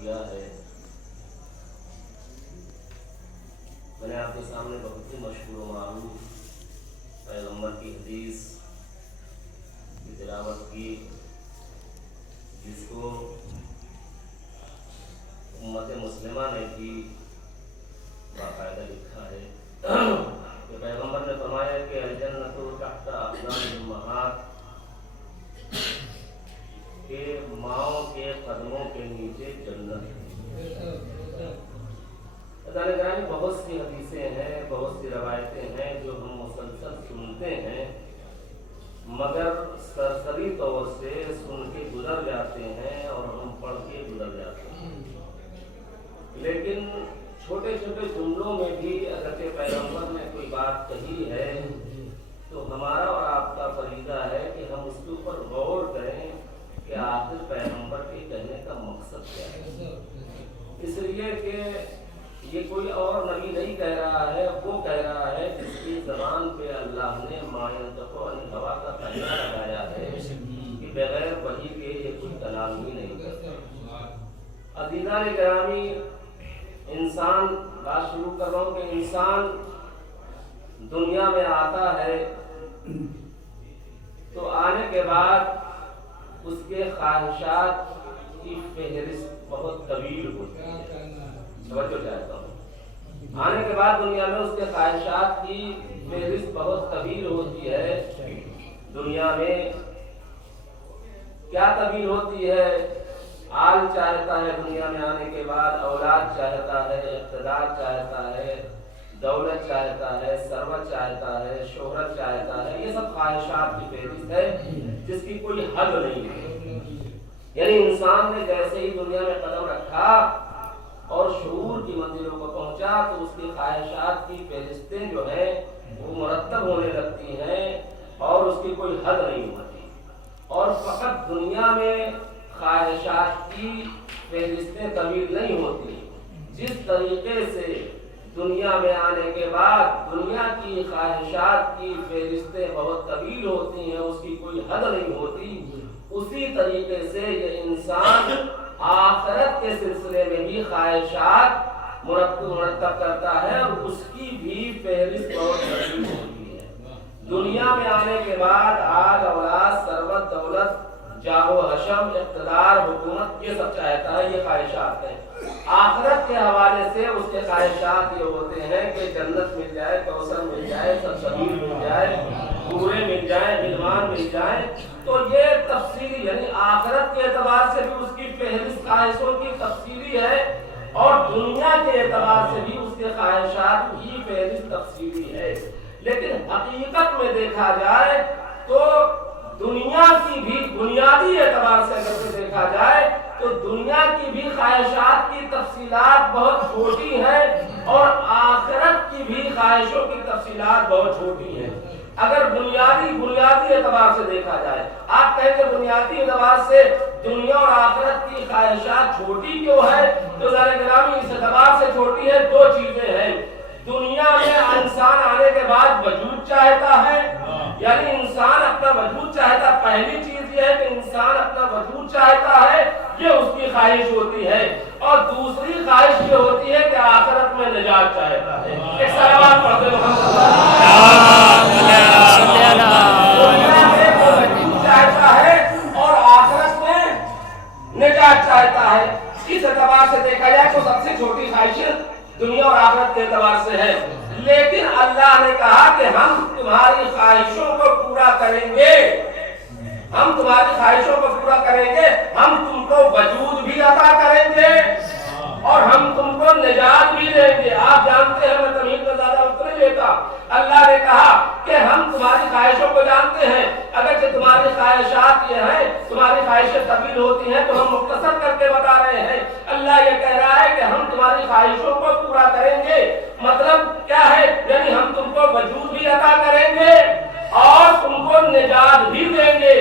کیا ہے. میں نے آپ کے سامنے بہت ہی مشہور و معروف پیغمبر کی حدیث کی تلاوت کی، جس کو امت مسلمہ نے بھی باقاعدہ لکھا ہے کہ پیغمبر نے فرمایا کہ الجنت تحت اقدام الامہات، کہ ماؤں کے قدموں کے نیچے جنت ہے. گرامی بہت سی حدیثیں ہیں، بہت سی روایتیں ہیں جو ہم مسلسل سنتے ہیں، مگر سرسری طور سے سن کے گزر جاتے ہیں اور ہم پڑھ کے گزر جاتے ہیں. لیکن چھوٹے چھوٹے جملوں میں بھی اگر کہ پیغمبر نے کوئی بات کہی ہے تو ہمارا اور آپ کا فریضہ ہے کہ ہم اس کے اوپر غور کریں کہ آخر پیغمبر کے کہنے کا مقصد کیا ہے. اس لیے کہ یہ کوئی اور نبی نہیں کہہ رہا ہے، وہ کہہ رہا ہے جس کی زبان پہ اللہ نے ما ینطق عن الہویٰ کا قاعدہ لگایا ہے کہ بغیر وحی کے یہ کوئی کلام ہی نہیں کرتا. عزیزان گرامی، انسان، بات شروع کر رہا ہوں کہ انسان دنیا میں آتا ہے تو آنے کے بعد اس کے خواہشات کی فہرست بہت طویل ہوتی ہے. توجہ چاہتا ہوں، آنے کے بعد دنیا میں اس کے خواہشات کی فہرست بہت طویل ہوتی ہے. دنیا میں کیا طویل ہوتی ہے؟ آل چاہتا ہے دنیا میں آنے کے بعد، اولاد چاہتا ہے، اقتدار چاہتا ہے، دولت چاہتا ہے، ثروت چاہتا ہے، شہرت چاہتا ہے. یہ سب خواہشات کی فہرست ہے جس کی کوئی حد نہیں ہے. یعنی انسان نے جیسے ہی دنیا میں قدم رکھا اور شعور کی منزلوں کو پہنچا تو اس کی خواہشات کی فہرستیں جو ہیں وہ مرتب ہونے لگتی ہیں اور اس کی کوئی حد نہیں ہوتی. اور فقط دنیا میں خواہشات کی فہرستیں طویل نہیں ہوتی، جس طریقے سے دنیا میں آنے کے بعد دنیا کی خواہشات کی فہرستیں بہت طویل ہوتی ہیں، اس کی کوئی حد نہیں ہوتی، اسی طریقے سے یہ انسان آخرت کے سلسلے میں بھی خواہشات مرتب کرتا ہے اور اس کی بھی فہرست بہت طویل ہوتی ہے. دنیا میں آنے کے بعد آل اولاد، ثروت، دولت، جاہ و حشم، اقتدار، حکومت، یہ سب چاہتا ہے، یہ خواہشات ہیں. آخرت کے حوالے سے اس کے خواہشات یہ ہوتے ہیں کہ جنت مل جائے، کوثر مل جائے، سلسبیل مل جائے، حوریں مل جائیں، غلمان مل جائیں. تو یہ تفصیلی، یعنی آخرت کے اعتبار سے بھی اس کی فہرست خواہشوں کی تفصیلی ہے اور دنیا کے اعتبار سے بھی اس کے خواہشات کی فہرست تفصیلی ہے. لیکن حقیقت میں دیکھا جائے تو دنیا کی بھی بنیادی اعتبار سے اگر دیکھا جائے تو دنیا کی بھی خواہشات کی تفصیلات بہت چھوٹی ہیں اور آخرت کی بھی خواہشوں کی تفصیلات بہت چھوٹی ہیں. اگر بنیادی اعتبار سے دیکھا جائے، آپ کہیں کہ بنیادی اعتبار سے دنیا اور آخرت کی خواہشات چھوٹی کیوں ہے؟ تو ذرا گرامی اس اعتبار سے چھوٹی ہے، دو چیزیں ہیں. دنیا میں انسان آنے کے بعد وجود چاہتا ہے، یعنی انسان اپنا وجود چاہتا. پہلی چیز یہ ہے کہ انسان اپنا وجود چاہتا ہے، یہ اس کی خواہش ہوتی ہے. اور دوسری خواہش یہ ہوتی ہے کہ آخرت میں نجات چاہتا ہے. ایک صلوات پڑھتے محمد چاہتا ہے اور آخرت میں نجات چاہتا ہے. اس اعتبار سے دیکھا جائے تو سب سے چھوٹی خواہش دنیا اور آخرت کے اعتبار سے ہے. لیکن اللہ نے کہا کہ ہم تمہاری خواہشوں کو پورا کریں گے، ہم تمہاری خواہشوں کو پورا کریں گے، ہم تم کو وجود بھی عطا کریں گے اور ہم تم کو نجات بھی دیں گے. آپ جانتے ہیں، میں تمہید میں زیادہ وقت نہیں لیتا، اللہ نے کہا کہ ہم تمہاری خواہشوں کو جانتے ہیں، اگرچہ تمہاری خواہشات یہ ہیں، تمہاری خواہشیں طویل ہوتی ہیں تو ہم مختصر کر کے بتا رہے ہیں. اللہ یہ کہہ رہا ہے کہ ہم تمہاری خواہشوں کو پورا کریں گے. مطلب کیا ہے؟ یعنی ہم تم کو وجود بھی عطا کریں گے اور تم کو نجات بھی دیں گے.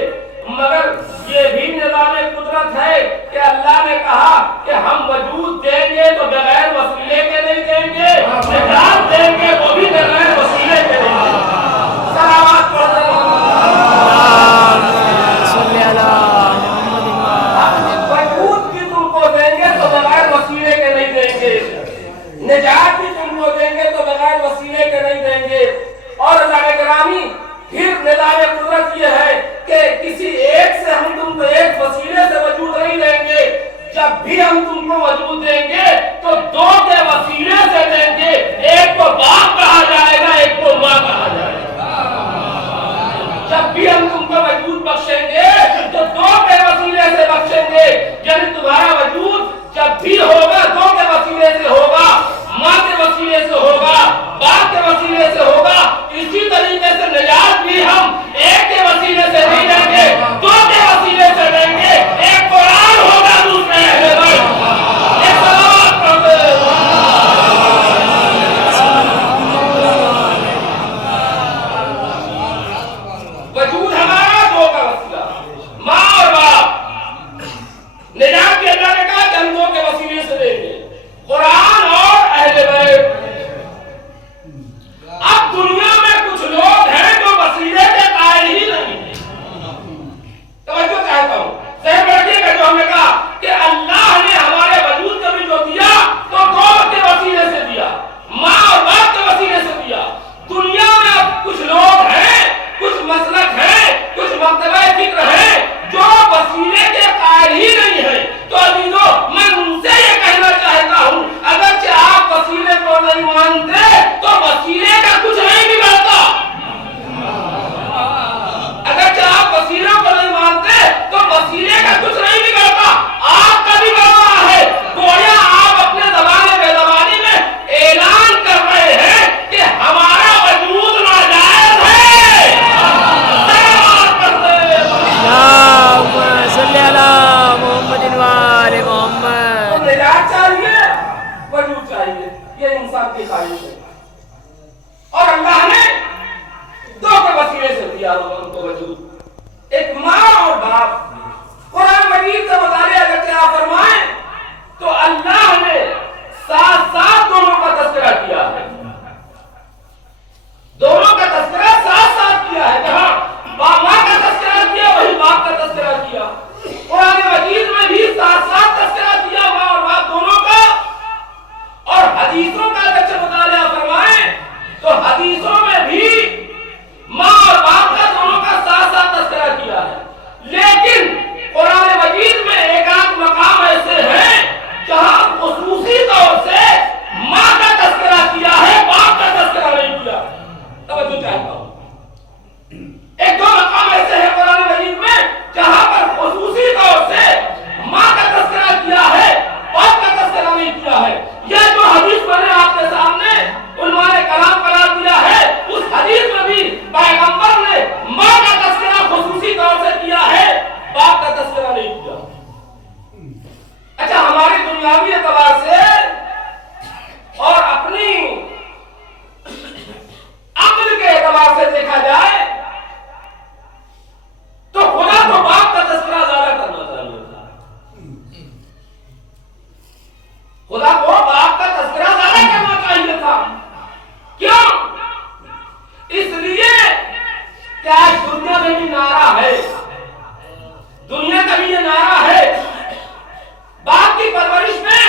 مگر یہ بھی نظام قدرت ہے کہ اللہ نے کہا کہ ہم وجود دیں گے تو بغیر وسیلے کے نہیں دیں گے، نجات دیں گے وہ بھی بغیر وسیلے کے نہیں دیں گے. سلامات پڑھتے ہیں وجود بھی تم کو دیں گے تو بغیر جب بھی ہم تم کو وجود دیں گے تو دو کے وسیلے سے دیں گے، ایک کو باپ کہا جائے گا، ایک کو ماں کہا جائے گا۔ جب بھی ہم تم کو وجود بخشیں گے تو دو کے وسیلے سے بخشیں گے، یعنی تمہارا وجود جب بھی ہوگا دو کے وسیلے سے ہوگا، ماں کے وسیلے سے ہوگا، باپ کے وسیلے سے ہوگا۔ اسی طریقے سے نجات بھی ہم ایک کے وسیلے سے نہیں دیں گے، دو کے وسیلے سے دیں گے، ایک قرآن ہوگا، دوسرے اہل بیت۔ ایک صلوات پڑھتے ہیں۔ وجود ہمارا دو کا وسیلہ، ماں اور باپ۔ نجات کے اللہ نے کہا کہ ہم دو کے وسیلے سے دیں گے، قرآن اور اہل بیت۔ اب دنیا میں کچھ لوگ ہیں جو وسیلے کے قائل ہی نہیں ہیں۔ توجہ چاہتا ہوں، ذہن میں رکھیے گا جو ہم نے کہا کہ اللہ نے ہمارے وجود کو بھی جو دیا تو دو کے وسیلے سے دیا، ماں اور باپ کے وسیلے سے دیا۔ دنیا میں اب کچھ لوگ ہیں، کچھ مسلک ہیں، کچھ مرتبہ فکر ہیں جو وسیلے کے قائل ہی نہیں ہیں۔ تو عزیزو، میں ان سے یہ کہنا چاہتا ہوں، اگرچہ آپ وسیلے کو نہیں مانتے تو وسیلے کا کچھ نہیں بگڑتا۔ اگرچہ آپ وسیلوں کو نہیں مانتے تو وسیلے کا کچھ نہیں بگڑتا، آپ کا بھی بگڑا ہے۔ گویا آپ اپنے زبان بے زبانی میں اعلان کر رہے ہیں کہ ہمارا وجود ناجائز ہے۔ سلام کرتے ہیں۔ اللہم صلی علی محمد وآل محمد۔ تو نجات چاہیے، وجود چاہیے، یہ انسان کی خواہش ہے، اور اللہ نے دو کے وسیلے سے دیا ان کو وجود، ایک ماں اور باپ۔ قرآن مجید کا مطالعہ اگر کیا فرمائیں تو اللہ نے ساتھ ساتھ دونوں کا تذکرہ کیا ہے، دونوں کا تذکرہ ساتھ ساتھ کیا ہے۔ جہاں ماں کا تذکرہ کیا وہی باپ کا تذکرہ کیا۔ قرآن مجید میں بھی ساتھ ساتھ تذکرہ کیا ماں اور باپ دونوں کا، اور حدیثوں کا اگر مطالعہ فرمائیں تو حدیثوں میں بھی ماں اور باپ کا دونوں کا ساتھ ساتھ تذکرہ کیا ہے۔ لیکن قرآن مجید میں ایک آدھ مقام ایسے ہیں جہاں خصوصی طور سے ماں کا تذکرہ کیا ہے، باپ کا تذکرہ نہیں کیا۔ توجہ چاہتا ہوں، ایک دو مقام ایسے ہیں قرآن مجید میں جہاں پر خصوصی طور سے ماں کا تذکرہ کیا ہے، باپ کا تذکرہ نہیں کیا ہے۔ یہ جو حدیث میں نے آپ کے سامنے عنوان کلام قرار دیا ہے، اس حدیث میں بھی پیغمبر نے ماں کا تذکرہ خصوصی طور سے کیا ہے، باپ کا تذکرہ نہیں کیا۔ اچھا، ہماری دنیاوی اعتبار سے اور اپنی عقل کے اعتبار سے دیکھا جائے تو خدا کو باپ کا تذکرہ زیادہ کرنا چاہیے تھا، خدا کو باپ کا تذکرہ زیادہ کرنا چاہیے تھا۔ کیوں؟ اس لیے کہ آج دنیا میں بھی نعرہ ہے، دنیا کا بھی یہ نعرہ ہے، باپ کی پرورش میں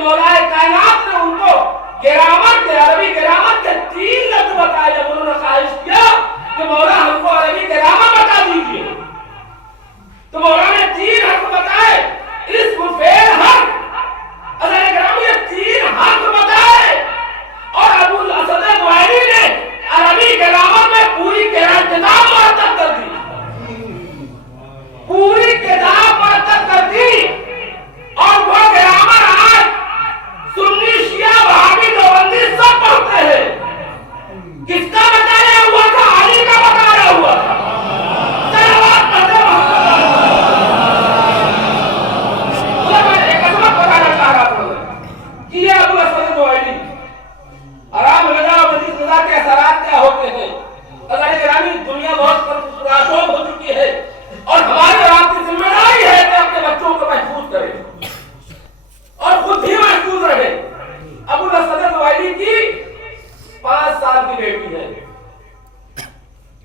مولا کائنات نے ان کو گرامر کے عربی گرامر کے 3 لفظ بتائے. جب انہوں نے خواہش کیا کہ مولا ہم کو عربی گرامر بتا دیجیے تو مولا نے 3 حرف بتائے. اسم فعل حرف. حضرت گرامی یہ 3 حرف بتائے اور ابو الاسد دؤیلی نے عربی گرامر میں پوری کتاب مرتب کر دی. پوری کتاب مرتب کر دی اور وہ گرامر آج سنی شیعہ وہابی دیوبندی سب پڑھتے ہیں. کس کا بتایا ہوا تھا؟ علی کا بتایا ہوا تھا. صلوات پڑھتے میں ایک عظمت بتانا چاہ رہا تھا کہ یہ ابو الاسد دؤیلی آرام رضا و مزید رضا کے اثرات کیا ہوتے ہیں. اللہ گرامی دنیا بہت پرآشوب ہو چکی ہے اور ہماری اور آپ کی ذمہ داری ہے کہ اپنے بچوں کو محفوظ کریں اور خود بھی محفوظ رہے. ابو الاسد دؤیلی کی 5 سال کی بیٹی ہے.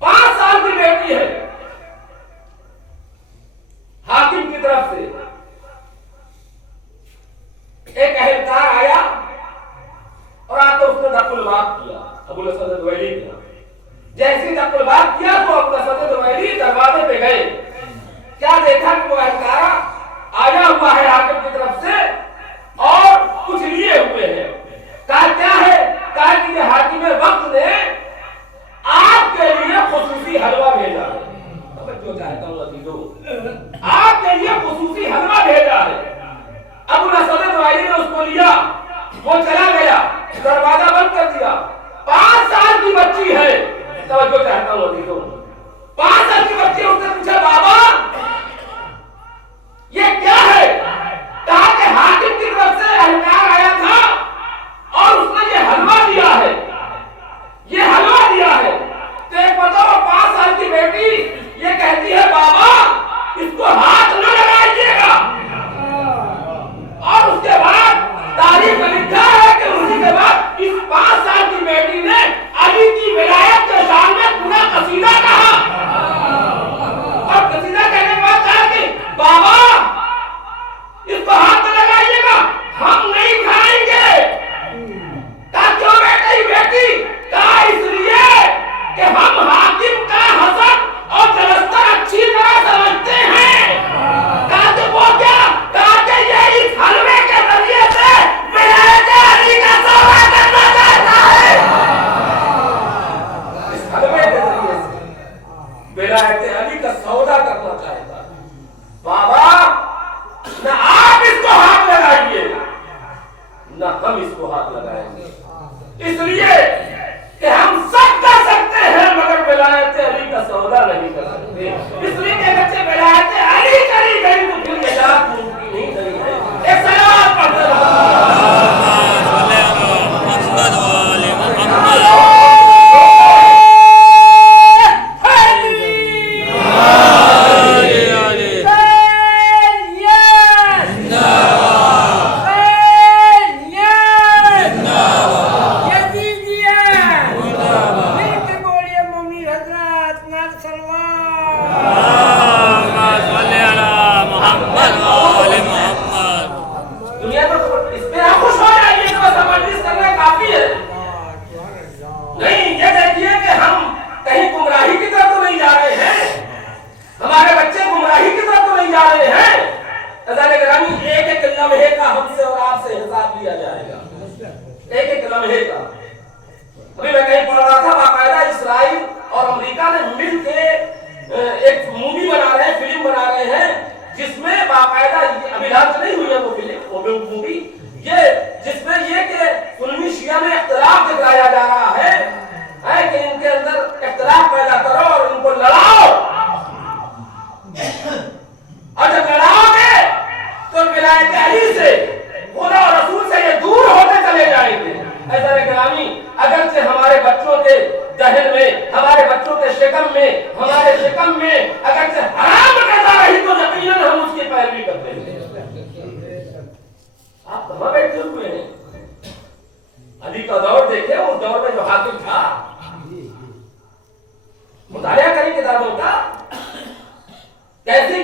5 سال کی بیٹی ہے. حاکم کی طرف سے ایک اہلکار آیا اور آ کے اس نے دخل بات کیا. ابو الاسد دؤیلی نے جیسی دخل بات کیا تو ابو الاسد دؤیلی دروازے پہ گئے. کیا دیکھا کہ وہ اہلکار آیا ہوا ہے حاکم کی طرف سے اور کچھ لیے ہوئے ہیں. کہا کیا ہے؟ کہا کہ یہ حاکم وقت نے آپ کے لیے خصوصی حلوہ بھیجا ہے. توجہ چاہتا ہوں عزیزو، آپ کے لیے خصوصی حلوہ بھیجا ہے. ابو الاسد دؤیلی نے اس کو لیا، وہ چلا گیا، دروازہ بند کر دیا. 5 سال کی بچی ہے. توجہ چاہتا ہوں عزیزو، 5 سال کی بچی. اس نے پوچھا بابا یہ کیا ہے؟ کہا کہ حاکم کی طرف سے اہلکار آیا تھا اور اس نے یہ حلوہ دیا ہے. یہ حلوہ دیا ہے. تو ایک بتاؤ 5 سال کی بیٹی یہ کہتی ہے بابا اس کو ہاتھ نہ لگائیے گا. اور اس کے بعد تاریخ میں لکھا ہے کہ اسی کے بعد اس 5 سال کی بیٹی نے علی کی ولایت کے شان میں پورا قصیدہ کہا. اور قصیدہ کہنے کے بعد کہا کہ بابا اس کو ہاتھ نہ لگائیے گا، ہم نہیں کھائیں گے. کہا کیوں بیٹی؟ کہا اس لیے کہ ہم حاکم کا حسد اور جلستر اچھی طرح سمجھتے ہیں. کہا کہ وہ کیا؟ کہا کہ یہ اس حلوے کے ذریعے سے ولایت علی کا سودا کرنا چاہتا ہے. اس حلوے کے ذریعے سے ولایت علی کا سودا کرنا چاہتا ہے. بابا نہ آپ اس کو ہاتھ لگائیے نہ ہم اس کو ہاتھ لگائیں گے. اس لیے کہ ہم سب کر سکتے ہیں مگر ولایت علی کا سودا نہیں کر سکتے. اس لیے کہ بچے ولایت علی کری گئی تو پھر نجات ممکن ہی نہیں ہے. ایک سلام پڑھتے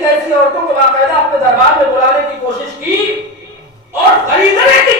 کیسی عورتوں کو باقاعدہ اپنے دربار میں بلانے کی کوشش کی اور خریدنے کی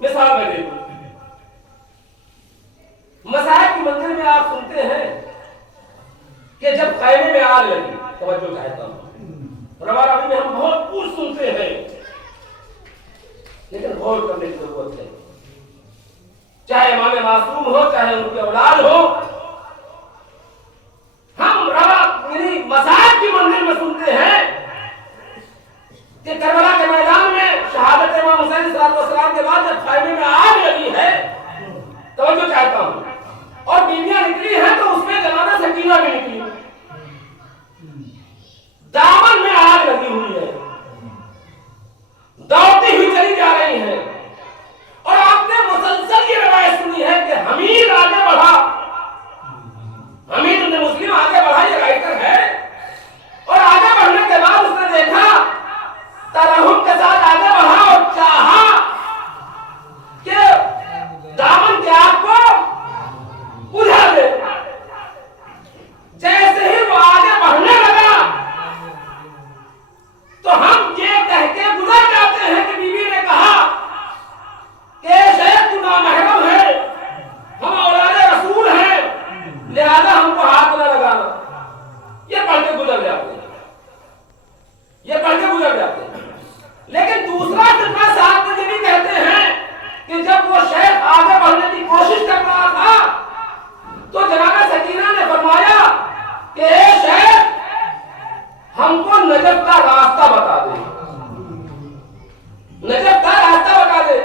مثال میں دیکھوں، مصائب کی منزل میں آپ سنتے ہیں کہ جب خیمے میں آگ لگی، توجہ چاہتا ہوں، روا ربی میں ہم بہت کچھ سنتے ہیں لیکن غور کرنے کی ضرورت ہے۔ چاہے امام معصوم ہو، چاہے ان کے اولاد ہو، ہم مصائب کی منزل میں سنتے ہیں کہ کربلا کے میدان میں شہادت امام حسین صلی اللہ علیہ وسلم کے بعد جب خیمے میں آگ لگی ہے، توجہ چاہتا ہوں، اور بیویاں نکلی ہیں تو اس میں جنازہ سکینہ بھی نکلی، دامن میں آگ لگی ہوئی ہے، دوڑتی ہوئی چلی جا رہی ہیں، اور آپ نے مسلسل یہ روایت سنی ہے کہ حمید آگے بڑھا، حمید بن مسلم آگے بڑھا، یہ رائٹر ہے، اور آگے بڑھنے کے بعد اس نے دیکھا، ترحم کے ساتھ آگے بڑھا اور چاہا کہ دامن کے آگ کو بجھا دے۔ جیسے ہی وہ آگے بڑھنے لگا تو ہم یہ کہہ کے گزر جاتے ہیں کہ بیوی نے کہا کہ شیخ تو نامحرم ہے، ہم اولاد رسول ہیں، لہذا ہم کو ہاتھ نہ لگانا۔ یہ پڑھ کے گزر جاتے ہیں، یہ پڑھ کے گزر جاتے ہیں۔ لیکن دوسرا فرقہ ساتھ میں یہ بھی کہتے ہیں کہ جب وہ شیخ آگے بڑھنے کی کوشش کر رہا تھا تو جناب سکینہ نے فرمایا کہ اے شیخ ہم کو نجف کا راستہ بتا دے، نجف کا راستہ بتا دے۔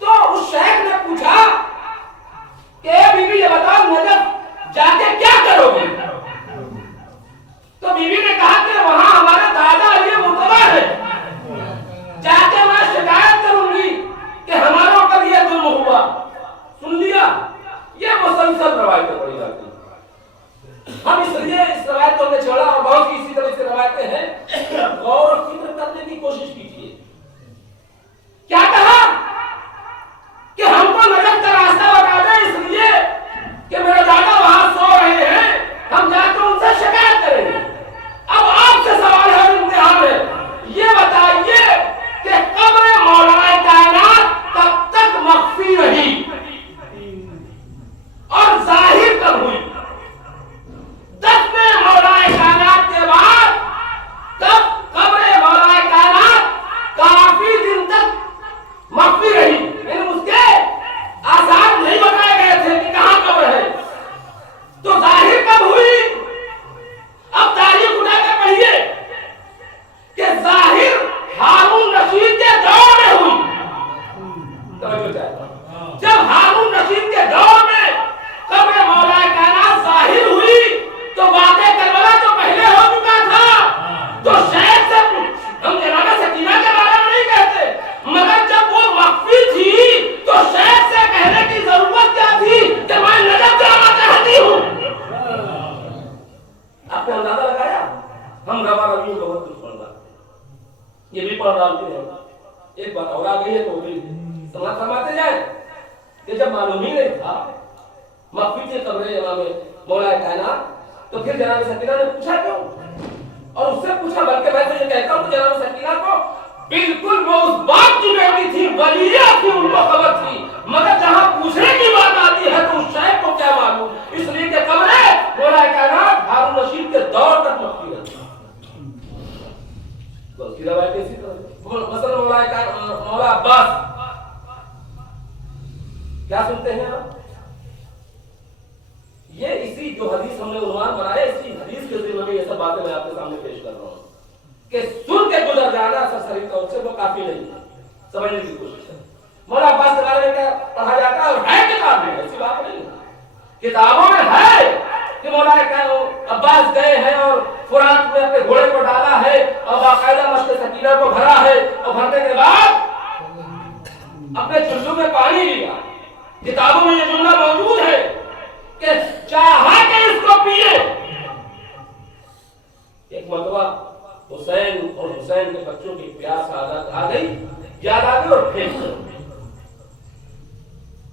تو اس شیخ نے پوچھا کہ اے بی بی یہ بتاؤ نجف جا کے کیا کرو گے؟ تو بی بی نے کہا کہ وہاں ہمارے دادا علی مرتضیٰ ہے، جا کے میں شکایت کروں گی کہ ہمارے اوپر یہ ظلم ہوا۔ سن لیا، یہ مسلسل روایتیں پڑھی جاتی ہیں۔ ہم اس لیے اس روایت کو نے چھوڑا، اور بہت سی اسی طرح سے روایتیں ہیں، غور و فکر کرنے کی کوشش کیجیے۔ کیا کہا کہ ہم کو نجف کا راستہ بتا دیں، اس لیے کہ میرے دادا وہاں سو رہے ہیں، ہم جا کے ان سے شکایت کریں گے۔ اب آپ سے سوال ہے، امتحان ہے، یہ بتائیے کہ قبر مولانا کائنات کب تک مخفی رہی اور ظاہر کب ہوئی؟ دفن مولانا کائنات کے بعد کب قبر مولانا کائنات کافی دن تک مخفی رہی، یعنی اس کے آثار نہیں بتائے گئے تھے کہ کہاں قبر ہے، تو ظاہر کب ہوئی؟ اب تاریخ اٹھا کر پڑھیے کہ ظاہر ہارون رشید کے دور میں ہوئی۔ جب ہارون رشید کے دور میں قبر مولا کائنات ظاہر ہوئی تو واقعہ کربلا تو پہلے ہو چکا تھا، تو شاید سے ہم جناب سکینہ کے بارے میں نہیں کہتے، مگر جب وہ مخفی تھی تو شاید سے کہنے کی ضرورت کیا تھی کہ میں نجف جانا چاہتی ہوں۔ آپ نے اندازہ لگایا؟ ہم روا ربی کو بہت کچھ پڑھ رہا ہے، یہ بھی پڑھ ڈالتے ہیں، ایک بات اور آ گئی ہے تو بھی سماتے جائیں کہ جب معلوم ہی نہیں تھا مخفی سے قبر امام مولا کائنات، تو پھر جناب سکینہ نے پوچھا کیوں؟ اور اس سے پوچھا، بلکہ میں تو یہ کہتا ہوں کہ جناب سکینہ کو بالکل وہ اس بات کی بیٹی تھی، ولیہ تھی، ان کو خبر تھی، مگر جہاں پوچھنے کی بات آتی ہے تو اس شیخ کو کیا معلوم، اس لیے کہ قبر مولا کائنات ہارون رشید کے دور تک مخفی رہی۔ بلکہ روایت اسی طرح مثلا مولا عباس، کیا سنتے ہیں آپ؟ یہ اسی جو حدیث ہم نے عنوان بنایا، اسی حدیث کے ذریعے میں یہ سب باتیں میں آپ کے سامنے پیش کر رہا ہوں کہ سن کے گزر جانا سرسری طور سے وہ کافی نہیں ہے، سمجھنے کی کوشش ہے۔ مولا عباس کے بارے میں کیا پڑھا جاتا ہے، اور ہے کتاب میں، ایسی بات نہیں ہے، کتابوں میں ہے کہ مولا عباس گئے ہیں اور فرات میں اپنے گھوڑے کو ڈالا ہے اور باقاعدہ مشق سکینہ کو بھرا ہے، اور بھرنے کے بعد اپنے چلو میں پانی لیا۔ کتابوں میں یہ جملہ موجود ہے کہ چاہا کہ اس کو پیے۔ ایک مرتبہ حسین اور حسین کے بچوں کی پیاس آ گئی، یاد آ گئی اور پھینک کر۔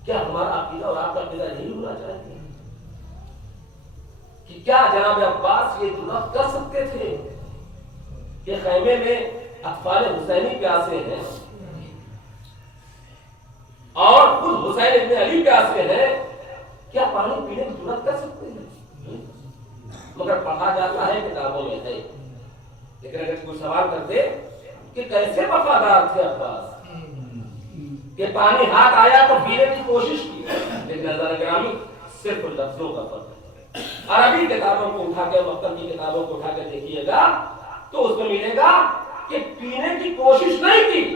کیا ہمارا عقیدہ اور آپ کا عقیدہ نہیں ہونا چاہیے کہ کیا جناب عباس یہ جرأت کر سکتے تھے کہ خیمے میں اطفال حسینی پیاسے ہیں اور خود حسین ابن علی پیاسے ہیں، کیا پانی پینے کی جرات کر سکتے ہیں؟ مگر پڑھا جاتا ہے کتابوں میں ہے، لیکن اگر کوئی سوال کرتے کہ کیسے وفادار تھے عباس کہ پانی ہاتھ آیا تو پینے کی کوشش کی، لیکن نظر گرامی صرف لفظوں کا فرق ہے۔ عربی کتابوں کو اٹھا کے، مکتب کی کتابوں کو اٹھا کے دیکھیے گا تو اس میں ملے گا کہ پینے کی کوشش نہیں کی،